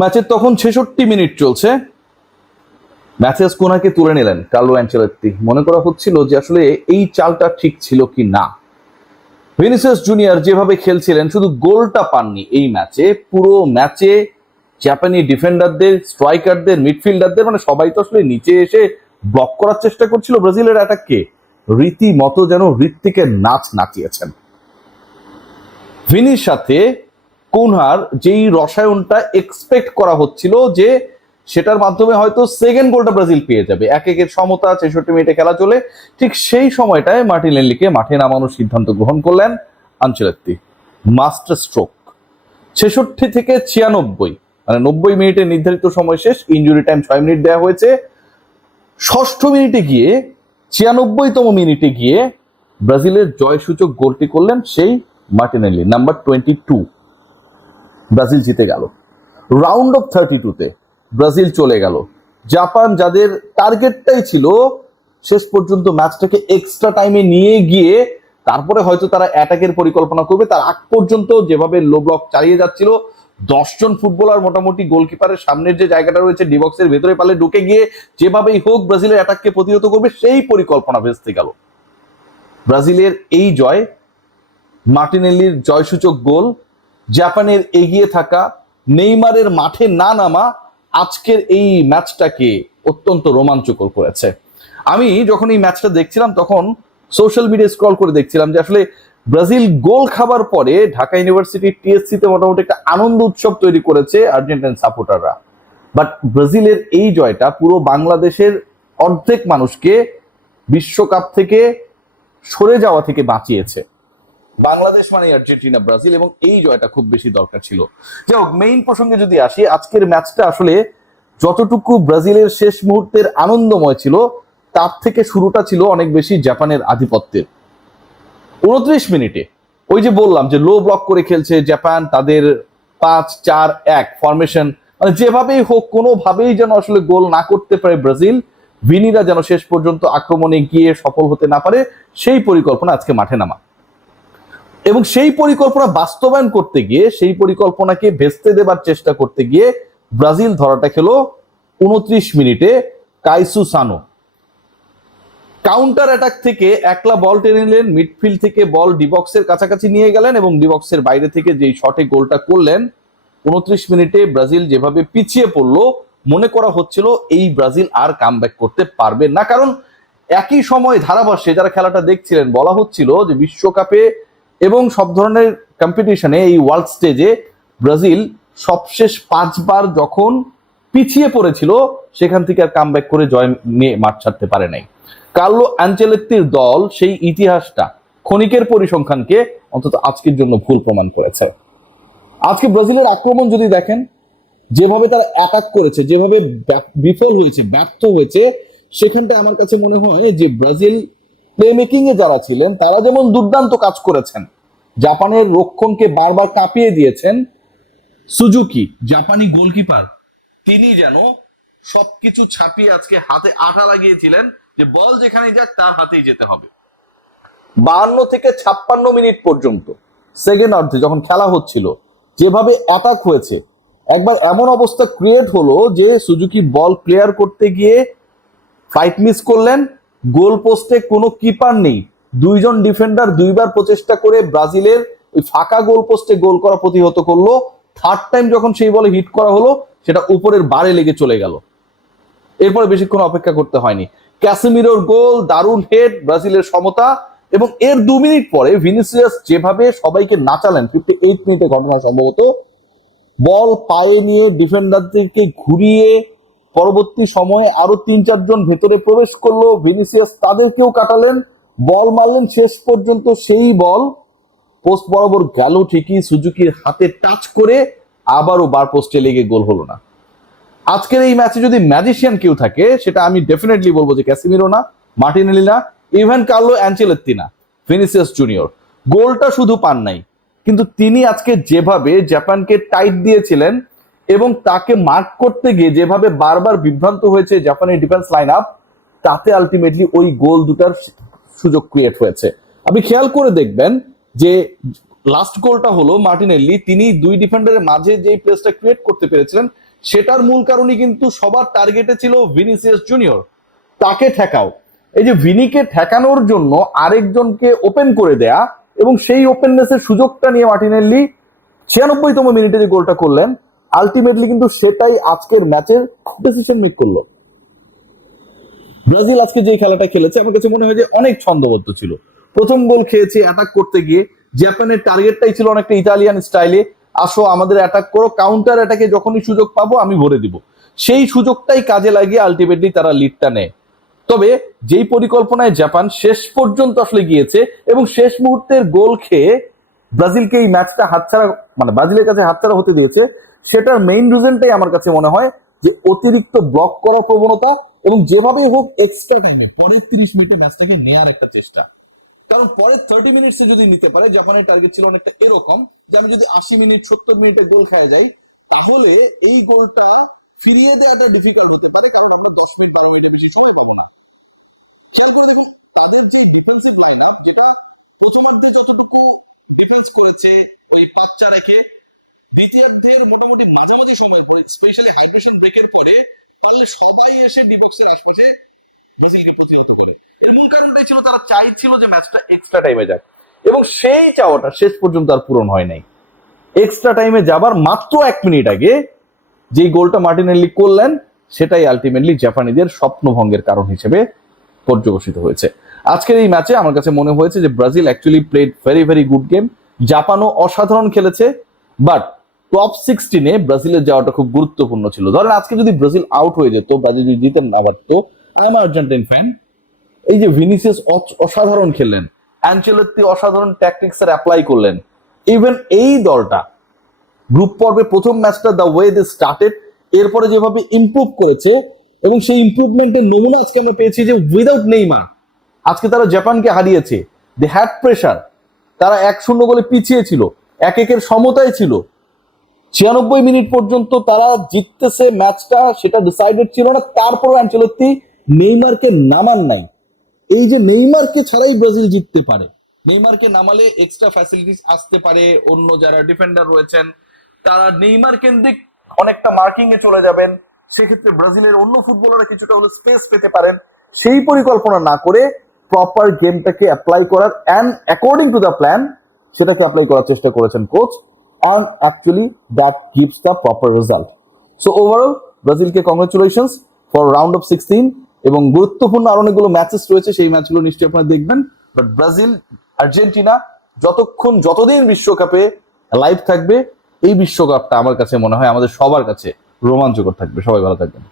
ম্যাচের তখন 66 মিনিট চলছে। ম্যাথিয়াস কুনহাকে তুলে নিলেন কার্লো অ্যানচেলত্তি। মনে করা হচ্ছিল যে আসলে এই চালটা ঠিক ছিল কি না। ভিনিসিয়াস জুনিয়র যেভাবে খেলছিলেন, শুধু গোলটা পাননি এই ম্যাচে, পুরো ম্যাচে জাপানি ডিফেন্ডারদের, স্ট্রাইকারদের, মিডফিল্ডারদের, মানে সবাই তো আসলে নিচে এসে ব্লক করার চেষ্টা করছিল ব্রাজিলের অ্যাটাককে। রীতিমতো যেন হৃত্বিকের নাচ নাচিয়েছেন। ভিনির সাথে কুনহার যেই রসায়নটা এক্সপেক্ট করা হচ্ছিল যে সেটার মাধ্যমে হয়তো সেকেন্ড গোলটা ব্রাজিল পেয়ে যাবে, 1-1 সমতা, 66 মিনিটে খেলা চলে, ঠিক সেই সময়টায় মার্টিনেল্লিকে মাঠে নামানোর সিদ্ধান্ত গ্রহণ করলেন আনচেলত্তি। Master stroke. 66 থেকে 96, মানে 90 মিনিটের নির্ধারিত সময় শেষ, ইনজুরি টাইম 6 মিনিট দেওয়া হয়েছে। ষষ্ঠ মিনিটে গিয়ে, 96তম মিনিটে গিয়ে ব্রাজিলের জয়সূচক গোলটি করলেন সেই মার্টিনেল্লি, নাম্বার 22। ব্রাজিল জিতে গেল। রাউন্ড অফ 32-তে ব্রাজিল চলে গেল। জাপান, যাদের টার্গেটটাই ছিল শেষ পর্যন্ত ম্যাচটাকে এক্সট্রা টাইমে নিয়ে গিয়ে তারপরে হয়তো তারা অ্যাটাকের পরিকল্পনা করবে, তার আগ পর্যন্ত যেভাবে লো ব্লক চালিয়ে যাচ্ছিল, 10 জন ফুটবলার মোটামুটি গোলকিপারের সামনের যে জায়গাটা রয়েছে ডি বক্সের ভেতরে পালে ঢুকে গিয়ে যেভাবেই হোক ব্রাজিলের অ্যাটাককে প্রতিহত করবে, সেই পরিকল্পনা ভেস্তে গেল। ব্রাজিলের এই জয়, মার্টিনেল্লির জয়সূচক গোল, জাপানের এগিয়ে থাকা, নেইমারের মাঠে না নামা আজকের এই ম্যাচটাকে অত্যন্ত রোমাঞ্চকর করেছে। আমি যখন এই ম্যাচটা দেখছিলাম তখন সোশ্যাল মিডিয়া স্ক্রল করে দেখছিলাম যে আসলে ব্রাজিল গোল খাবার পরে ঢাকা ইউনিভার্সিটি টিএসসিতে মোটামুটি একটা আনন্দ উৎসব তৈরি করেছে আর্জেন্টাইন সাপোর্টাররা। বাট ব্রাজিলের এই জয়টা পুরো বাংলাদেশের অর্ধেক মানুষকে বিশ্বকাপ থেকে সরে যাওয়া থেকে বাঁচিয়েছে। বাংলাদেশ মানে আর্জেন্টিনা, ব্রাজিল, এবং এই জয়টা খুব বেশি দরকার ছিল। যাই হোক, মেইন প্রসঙ্গে যদি আসি, আজকের ম্যাচটা আসলে যতটুকু ব্রাজিলের শেষ মুহূর্তের আনন্দময় ছিল, তার থেকে শুরুটা ছিল অনেক বেশি জাপানের আধিপত্যের। 29 মিনিটে ওই যে বললাম যে লো ব্লক করে খেলছে জাপান, তাদের 5-4-1 ফরমেশন, মানে যেভাবেই হোক কোনোভাবেই যেন আসলে গোল না করতে পারে ব্রাজিল, ভিনিরা যেন শেষ পর্যন্ত আক্রমণে গিয়ে সফল হতে না পারে, সেই পরিকল্পনা আজকে মাঠে নামা। এবং সেই পরিকল্পনা বাস্তবায়ন করতে গিয়ে, সেই পরিকল্পনাকে ভেস্তে দেবার চেষ্টা করতে গিয়ে ব্রাজিল ধরাটা খেলো 29 মিনিটে কাইসু সানো। কাউন্টার অ্যাটাক থেকে একলা বল টেনে নিলেন, মিডফিল্ড থেকে বল ডিবক্সের কাছাকাছি নিয়ে গেলেন এবং ডিবক্সের বাইরে থেকে যেই শটে গোলটা করলেন। 29 মিনিটে ব্রাজিল যেভাবে পিছিয়ে পড়লো, মনে করা হচ্ছিল এই ব্রাজিল আর কামব্যাক করতে পারবে না। কারণ একই সময় ধারাভাষ্যে যারা খেলাটা দেখছিলেন বলা হচ্ছিল যে বিশ্বকাপে এবং সব ধরনের কম্পিটিশনে, এই ওয়ার্ল্ড স্টেজে ব্রাজিল সবশেষ 5 বার যখন পিছিয়ে পড়েছিল সেখান থেকে আর কামব্যাক করে জয় নিয়ে মাঠ ছাড়তে পারে নাই। কার্লো অ্যানচেলত্তির দল সেই ইতিহাসটা, ক্ষণিকের পরিসংখ্যানকে অন্তত আজকের জন্য ভুল প্রমাণ করেছে। আজকে ব্রাজিলের আক্রমণ যদি দেখেন, যেভাবে তারা অ্যাটাক করেছে, যেভাবে বিফল হয়েছে, ব্যর্থ হয়েছে, সেখানটা আমার কাছে মনে হয় যে ব্রাজিল প্লে মেকিং এ যারা ছিলেন তারা যেমন দুর্দান্ত কাজ করেছেন, জাপানের রক্ষণকে বারবার কাঁপিয়ে দিয়েছেন, সুজুকি জাপানি গোলকিপার তিনি যেন সবকিছু ছাপিয়ে আজকে হাতে আঠা লাগিয়েছিলেন যে বল যেখানে যাক তার হাতেই যেতে হবে। 52 থেকে 56 মিনিট পর্যন্ত সেকেন্ড অর্ধে যখন খেলা হচ্ছিল, যেভাবে অ্যাটাক হয়েছে, একবার এমন অবস্থা ক্রিয়েট হলো যে সুজুকি বল ক্লিয়ার করতে গিয়ে ফাইট মিস করলেন, গোল পোস্টে কোনো কিপার নেই, 2 জন ডিফেন্ডার 2 বার প্রচেষ্টা করে ব্রাজিলের ওই ফাঁকা গোল পোস্টে গোল করা প্রতিহত করলো। থার্ড টাইম যখন সেই বলে হিট করা হলো, সেটা উপরের বারে লেগে চলে গেল। এরপরে বেশিক্ষণ অপেক্ষা করতে হয়নি, ক্যাসেমিরোর গোল, দারুণ হেড, ব্রাজিলের সমতা। এবং এর 2 মিনিট পরে ভিনিসিয়াস যেভাবে সবাইকে নাচালেন, 58 মিনিটে ঘটনা সম্ভবত, বল পায়ে নিয়ে ডিফেন্ডারদেরকে ঘুরিয়ে পরবর্তী সময়ে আরো 3-4 জন ভেতরে প্রবেশ করলো, ভিনিসিয়াস তাদেরকেও কাটালেন, বল মারলেন, শেষ পর্যন্ত সেই বল পোস্ট বরাবর গেল ঠিকই, সুজুকির হাতে টাচ করে আবারও বার পোস্টে লেগে গোল হলো না। আজকের এই ম্যাচে যদি ম্যাজিশিয়ান কেউ থাকে, সেটা আমি ডেফিনেটলি বলবো যে ক্যাসিমিরো না, মার্টিনেলি না, ইভেন কার্লো অ্যানচেলত্তি না, ভিনিসিয়াস জুনিয়র। গোলটা শুধু পান নাই, কিন্তু তিনি আজকে যেভাবে জাপানকে টাইট দিয়েছিলেন এবং তাকে মার্ক করতে গিয়ে যেভাবে বারবার বিভ্রান্ত হয়েছে জাপানের ডিফেন্স লাইন আপ, তাতে আলটিমেটলি ওই গোল দুটার সুযোগ ক্রিয়েট হয়েছে। আপনি খেয়াল করে দেখবেন যে লাস্ট গোলটা হলো মার্টিনেল্লি, তিনি 2 ডিফেন্ডারের মাঝে যে প্লেসটা ক্রিয়েট করতে পেরেছিলেন, সেটার মূল কারণই কিন্তু সবার টার্গেটে ছিল ভিনিসিয়াস জুনিয়র, তাকে ঠেকাও। এই যে ভিনিকে ঠেকানোর জন্য আরেকজনকে ওপেন করে দেয়া এবং সেই ওপেননেসের সুযোগটা নিয়ে মার্টিনেল্লি 96তম মিনিটে যে গোলটা করলেন, আলটিমেটলি কিন্তু সেটাই আজকের ম্যাচের ডিসিশন মেক করলো। ব্রাজিল আজকে যে খেলাটা খেলেছে আমার কাছে মনে হয় যে অনেক ছন্দবদ্ধ ছিল। প্রথম গোল খেয়েছে অ্যাটাক করতে গিয়ে, জাপানের টার্গেটটাই ছিল অনেকটা ইতালিয়ান স্টাইলে, আসো আমাদের অ্যাটাক করো, কাউন্টার অ্যাটাকে যখনই সুযোগ পাবো আমি ভরে দিব। সেই সুযোগটাই কাজে লাগিয়ে আলটিমেটলি তারা লিডটা নেয়। তবে যেই পরিকল্পনায় জাপান শেষ পর্যন্ত আসলে গিয়েছে এবং শেষ মুহূর্তের গোল খেয়ে ব্রাজিলকে এই ম্যাচটা হাতছাড়া, মানে ব্রাজিলের কাছে হাতছাড়া হতে দিয়েছে, সেটার মেইন রিজনটাই আমার কাছে মনে হয় যে অতিরিক্ত ব্লক করার প্রবণতা এবং যেভাবেই হোক এক্সট্রা টাইমে পরের 30 মিনিটে ম্যাচটাকে নেয়ার একটা চেষ্টা। কারণ পরের 30 মিনিটসে যদি নিতে পারে, জাপানের টার্গেট ছিল অনেকটা এরকম যে আমি যদি 80 মিনিট 70 মিনিটে গোল খাওয়া যায়, তাহলে এই গোলটা ফিরিয়ে দেওয়াটা ডিফিকাল্ট হতে পারে, কারণ আমরা 10 মিনিট বেশি সময় পাবো না। তারপরে দেখুন তাদের যে ডিফেন্সিভ লাইন আপ, যেটা প্রথমার্ধে যতটুকু ডিফেন্স করেছে ওই 5-4-1-এ, দ্বিতীয়ার্ধের মোটামুটি মাঝামাঝি সময় স্পেশালি হাইড্রেশন ব্রেকের পরে পারলে সবাই এসে ডিবক্সের আশপাশে ব্রাজিলকে প্রতিহত করে। এর মূল কারণটাই ছিল তারা চাইছিল যে ম্যাচটা এক্সট্রা টাইমে যাক, এবং সেই চাওয়াটা শেষ পর্যন্ত আর পূরণ হয় নাই। এক্সট্রা টাইমে যাবার মাত্র 1 মিনিট আগে যেই গোলটা মার্টিনেল্লি করলেন, সেটাই আলটিমেটলি জাপানিদের স্বপ্নভঙ্গের কারণ হিসেবে পর্যবসিত হয়েছে। আজকের এই ম্যাচে আমার কাছে মনে হয়েছে যে Brazil actually played very very good game. জাপানও অসাধারণ খেলেছে, বাট টপ 16-এ ব্রাজিলের যাওয়াটা খুব গুরুত্বপূর্ণ ছিল। ধরেন আজকে যদি ব্রাজিল আউট হয়ে যেত, ব্রাজিল যদি জিতেন না পারতো, আই এম আর্জেন্টাইন ফ্যান, এই যে ভিনিসিয়াস অসাধারণ খেললেন, অ্যানচেলত্তি অসাধারণ ট্যাকটিক্স এর অ্যাপ্লাই করলেন, ইভেন এই দলটা গ্রুপ পর্বে প্রথম ম্যাচটা দ্য ওয়ে দে স্টার্টেড, এরপরে যেভাবে ইমপ্রুভ করেছে এবং সেই ইমপ্রুভমেন্টের নমুনা আজকে আমরা পেয়েছি যে উইদাউট নেইমার আজকে তারা জাপানকে হারিয়েছে। দে হ্যাড প্রেশার, তারা 1-0 গোলে পিছিয়ে ছিল, 1-1-এর সমতায় ছিল, 96 মিনিট পর্যন্ত তারা জিততেছে ম্যাচটা, সেটা ডিসাইডেড ছিল না। তারপরও অ্যানচেলত্তি নেইমারকে নামান নাই। এই যে নেইমারকে ছাড়াই ব্রাজিল জিততে পারে, নেইমারকে নামালে এক্সট্রা ফ্যাসিলিটিস আসতে পারে, অন্য যারা ডিফেন্ডার রয়েছেন তারা নেইমার কেন্দ্রিক অনেকটা মার্কিং এ চলে যাবেন, সেক্ষেত্রে ব্রাজিলের অন্য ফুটবলাররা কিছুটা হলে স্পেস পেতে পারেন। সেই পরিকল্পনা না করে প্রপার গেমটাকে অ্যাপ্লাই করার and according to the plan সেটাকে অ্যাপ্লাই করার চেষ্টা করেছেন coach, and actually that gives the proper result. So overall ব্রাজিলকে কংগ্রাচুলেশনস ফর রাউন্ড অফ 16, এবং গুরুত্বপূর্ণ আরো অনেকগুলো ম্যাচেস রয়েছে, সেই ম্যাচগুলো নিশ্চয়ই আপনারা দেখবেন। বাট ব্রাজিল আর্জেন্টিনা যতদিন বিশ্বকাপে লাইভ থাকবে, এই বিশ্বকাপটা আমার কাছে মনে হয় আমাদের সবার কাছে রোমাঞ্চকর থাকবে। সবাই ভালো থাকবেন।